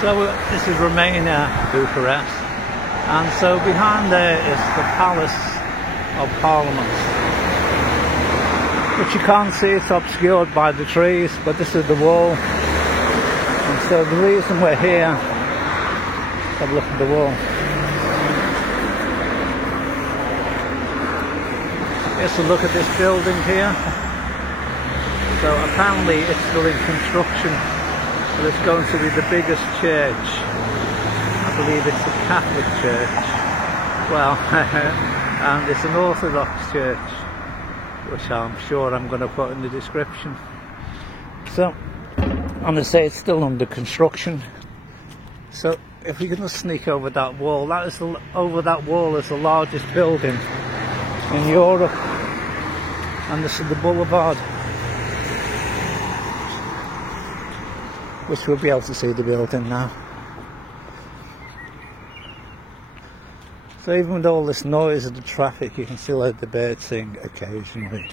So this is Romania, Bucharest, and so behind there is the Palace of Parliament, which you can't see, it's obscured by the trees, but this is the wall. And so the reason we're here, have a look at the wall. Here's a look at this building here. So apparently it's still in construction, but it's going to be the biggest church. I believe it's a Catholic church. Well, and it's an Orthodox church, which I'm sure I'm going to put in the description. So, I'm going to say it's still under construction. So, if we can just sneak over that wall, over that wall is the largest building in Europe, and this is the boulevard, which we'll be able to see the building now. So even with all this noise of the traffic, you can still hear the birds sing occasionally.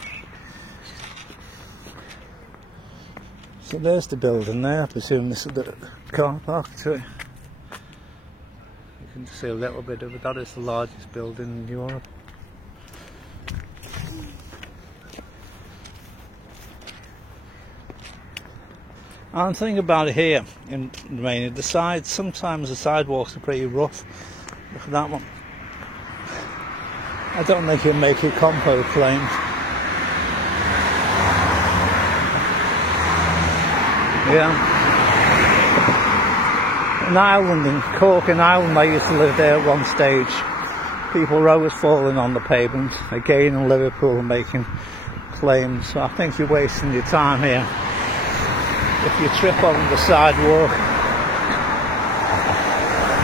So there's the building there. I presume this is the car park to it. You can see a little bit of it. That is the largest building in Europe. And the thing about it here in Romania, sometimes the sidewalks are pretty rough. Look at that one. I don't think he'll make a compo claim. Yeah. In Ireland, in Cork in Ireland, I used to live there at one stage. People were always falling on the pavement. Again in Liverpool making claims. So I think you're wasting your time here. If you trip on the sidewalk,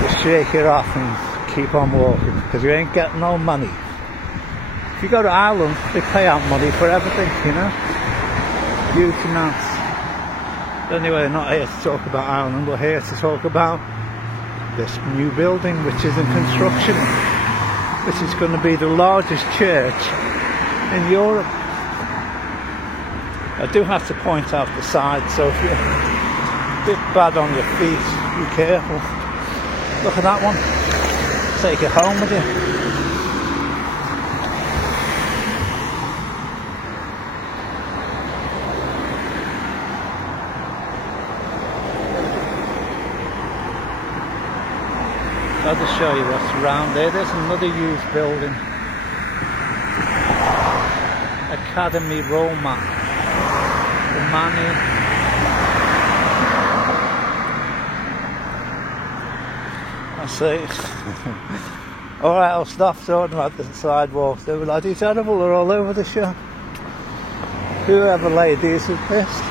just shake it off and keep on walking, because you ain't getting no money. If you go to Ireland, they pay out money for everything, you know, huge amounts. But anyway, we're not here to talk about Ireland, we're here to talk about this new building which is in construction, which is going to be the largest church in Europe. I do have to point out the side, so if you're a bit bad on your feet, be careful. Look at that one. Take it home with you. I'll just show you what's around there. There's another huge building. Academy Roma. Romani. I see. Alright, I'll stop talking about the sidewalks. They were bloody terrible, they're all over the shop. Whoever laid these was pissed.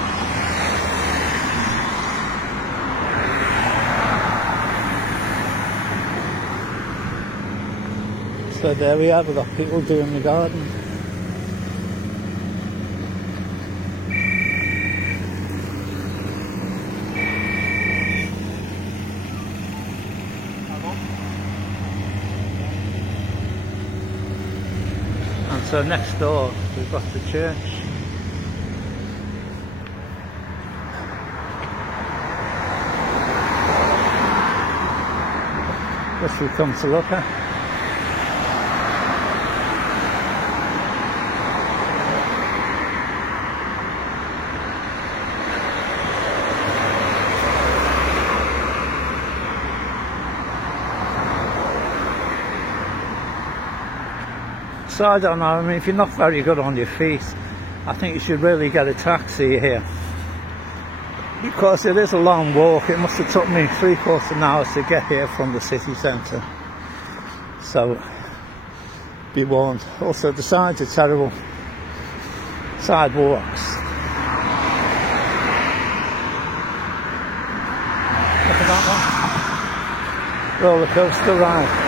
So there we have, we've got people doing the garden. So next door we've got the church. Which we come to look at. So I don't know, I mean, if you're not very good on your feet, I think you should really get a taxi here. Because it is a long walk. It must have took me 3/4 of an hour to get here from the city centre. So, be warned. Also, the sides are terrible. Sidewalks. Look at that one. Roller coaster ride.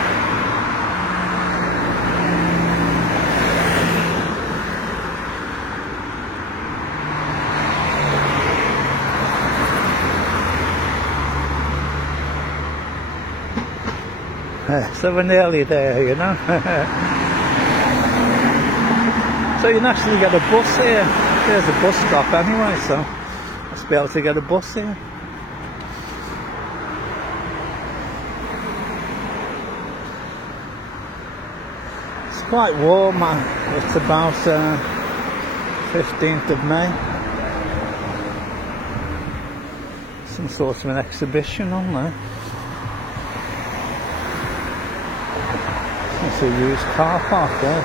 So we're nearly there, you know. So you can actually get a bus here. There's a bus stop anyway, so let's be able to get a bus here. quite warm. It's about 15th of May. Some sort of an exhibition on there. It's a used car park there.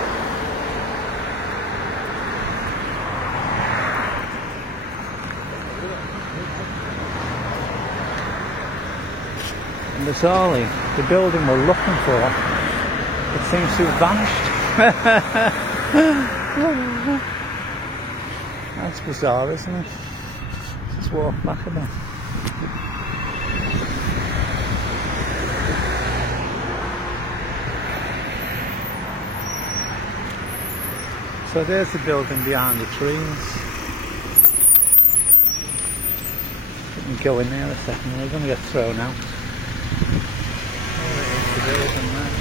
And bizarrely, the building we're looking for, it seems to have vanished. That's bizarre, isn't it? Just walk back a bit. So there's the building behind the trees. We can go in there a second, we're going to get thrown out. There is the building there.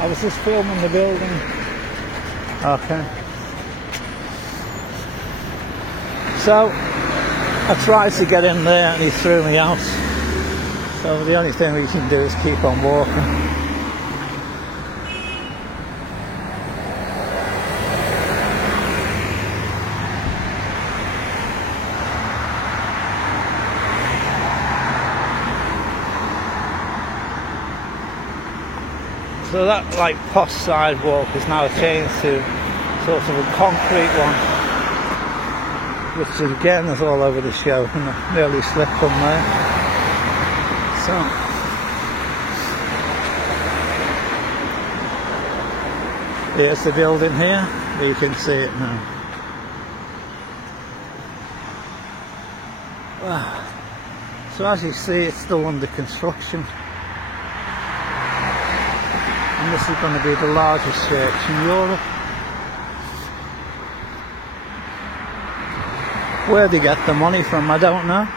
I was just filming the building. Okay. So I tried to get in there and he threw me out. So the only thing we can do is keep on walking. So that like posh sidewalk is now changed to sort of a concrete one, which again is all over the show and I nearly slipped on there. So here's the building here, you can see it now. Wow. So as you see, it's still under construction. And this is going to be the largest church in Europe. Where they get the money from, I don't know.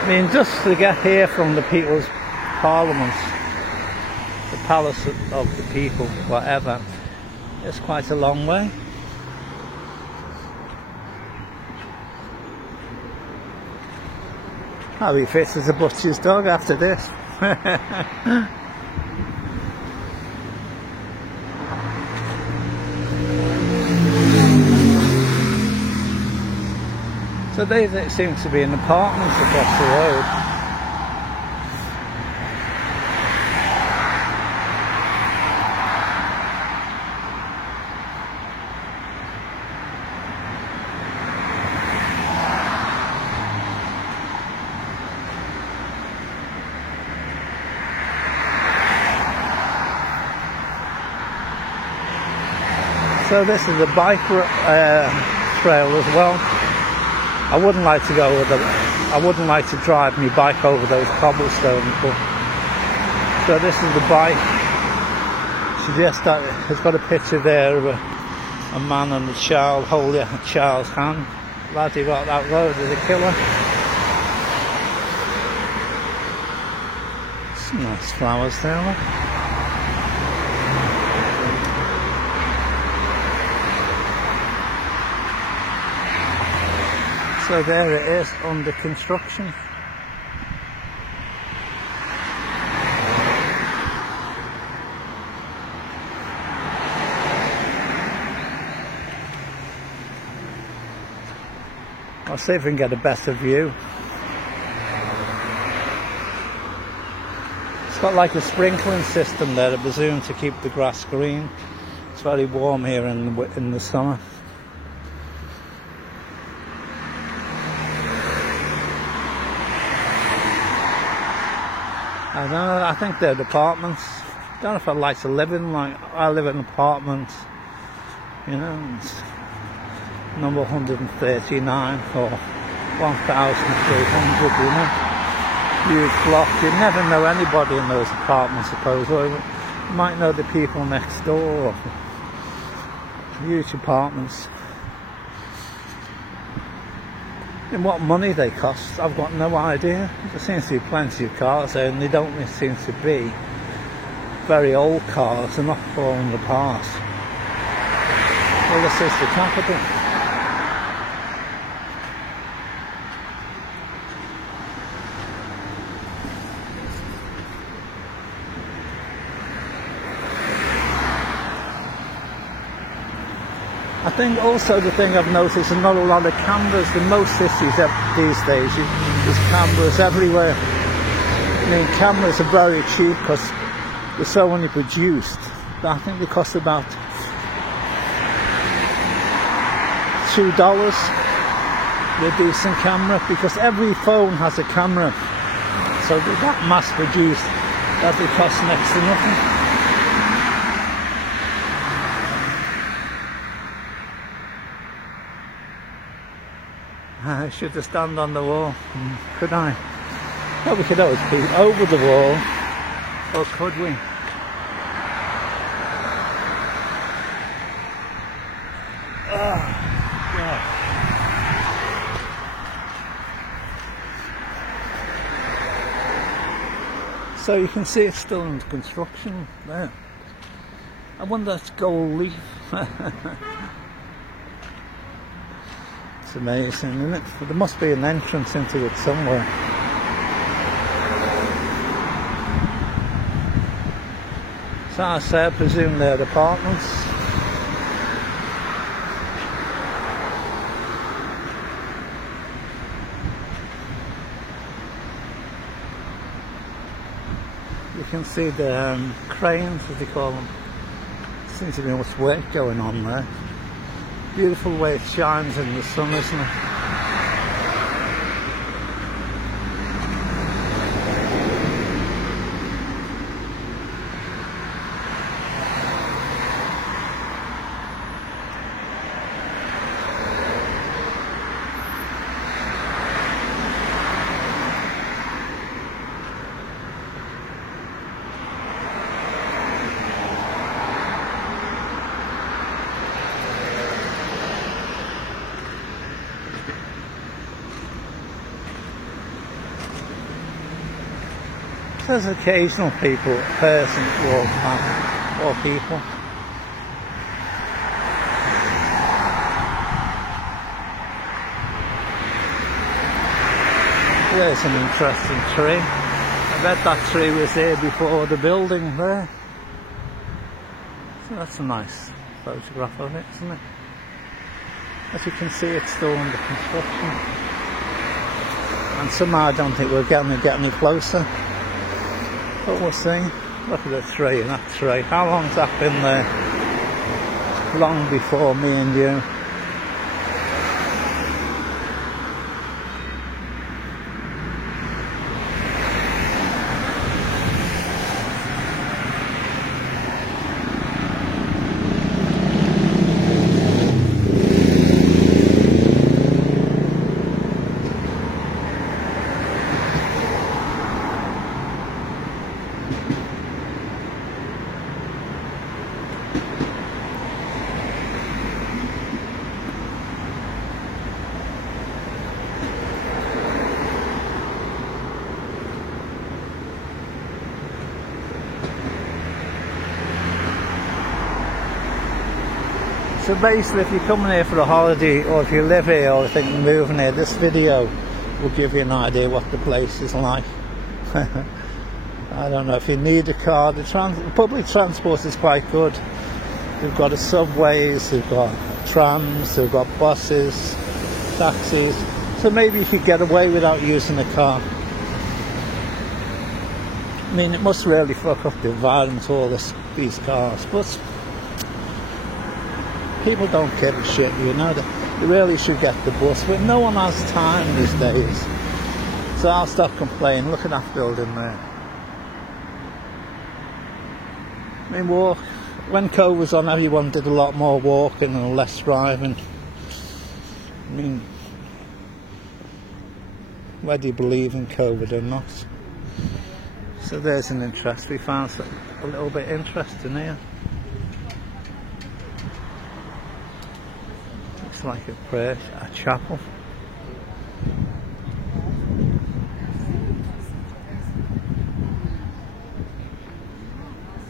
I mean, just to get here from the People's Parliament, the Palace of the People, whatever, it's quite a long way. I'll be fit as a butcher's dog after this. So they seem to be in apartments across the road. So this is a bike trail as well. I wouldn't like to go with I wouldn't like to drive my bike over those cobblestones, but so this is the bike. It's got a picture there of a man and a child holding a child's hand. Glad he got that road as a killer. Some nice flowers there, look. So there it is, under construction. I'll see if we can get a better view. It's got like a sprinkling system there, I presume, to keep the grass green. It's very warm here in the summer. I don't know, I think they're apartments. I don't know if I'd like to live in, like, I live in an apartment, you know, it's number 139 or 1,300, you know. Huge block, you never know anybody in those apartments, I suppose, or you might know the people next door. Huge apartments. And what money they cost, I've got no idea. There seems to be plenty of cars there, and they don't seem to be very old cars. They're not falling apart. Well, this is the capital. I think also the thing I've noticed is not a lot of cameras. In most cities these days, there's cameras everywhere. I mean, cameras are very cheap because they're so only produced. But I think they cost about $2, the decent camera, because every phone has a camera. So that mass produced, that they cost next to nothing. I should have stand on the wall, could I? Well, we could always peek over the wall, or could we? Oh, God. So you can see it's still under construction there. I wonder if it's gold leaf. It's amazing, isn't it? But there must be an entrance into it somewhere. So I say, I presume they're apartments. You can see the cranes, as they call them. Seems to be much work going on there. Beautiful way it shines in the sun, isn't it? There's occasional person walk past, or people. There's an interesting tree. I bet that tree was there before the building there. So that's a nice photograph of it, isn't it? As you can see, it's still under construction. And somehow I don't think we're going to get any closer. But we'll see. Look at the tree and that tree. How long's that been there? Long before me and you. So basically, if you're coming here for a holiday, or if you live here, or think of moving here, this video will give you an idea what the place is like. I don't know if you need a car. The public transport is quite good. They've got subways, they've got trams, they've got buses, taxis. So maybe you could get away without using a car. I mean, it must really fuck up the environment, all these cars. But people don't give a shit, you know. They really should get the bus, but no one has time these days. So I'll stop complaining. Look at that building there. I mean, when COVID was on, everyone did a lot more walking and less driving. I mean, whether you believe in COVID or not. So there's an interest. We found a little bit interesting here. Like a chapel.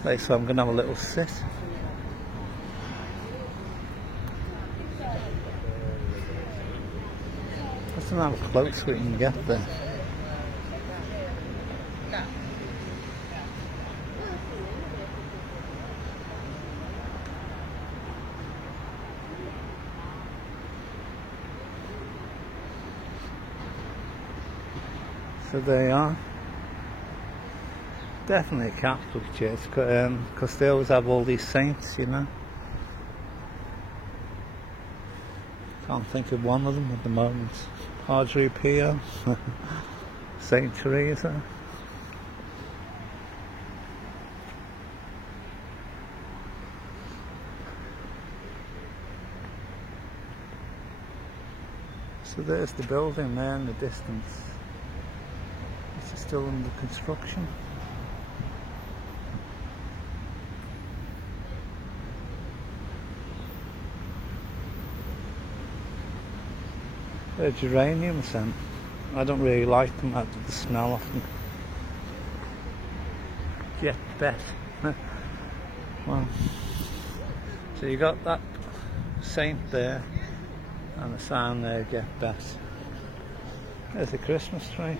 Like, so I'm going to have a little sit. I don't know how close we can get there. So there you are. Definitely a Catholic church, because they always have all these saints, you know. Can't think of one of them at the moment. Padre Pio, Saint Teresa. So there's the building there in the distance. It's still under construction. They're geraniums, and I don't really like them out of the smell of them. Jet bet. Well, so you got that saint there and the sign there, Get Bet. There's a Christmas tree.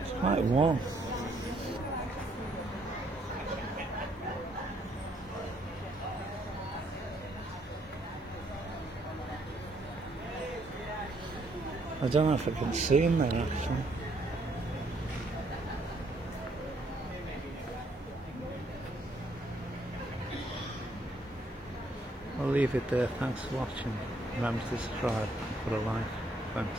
It's quite warm. I don't know if I can see him there actually. I'll leave it there. Thanks for watching. Remember to subscribe, put a like. Thanks.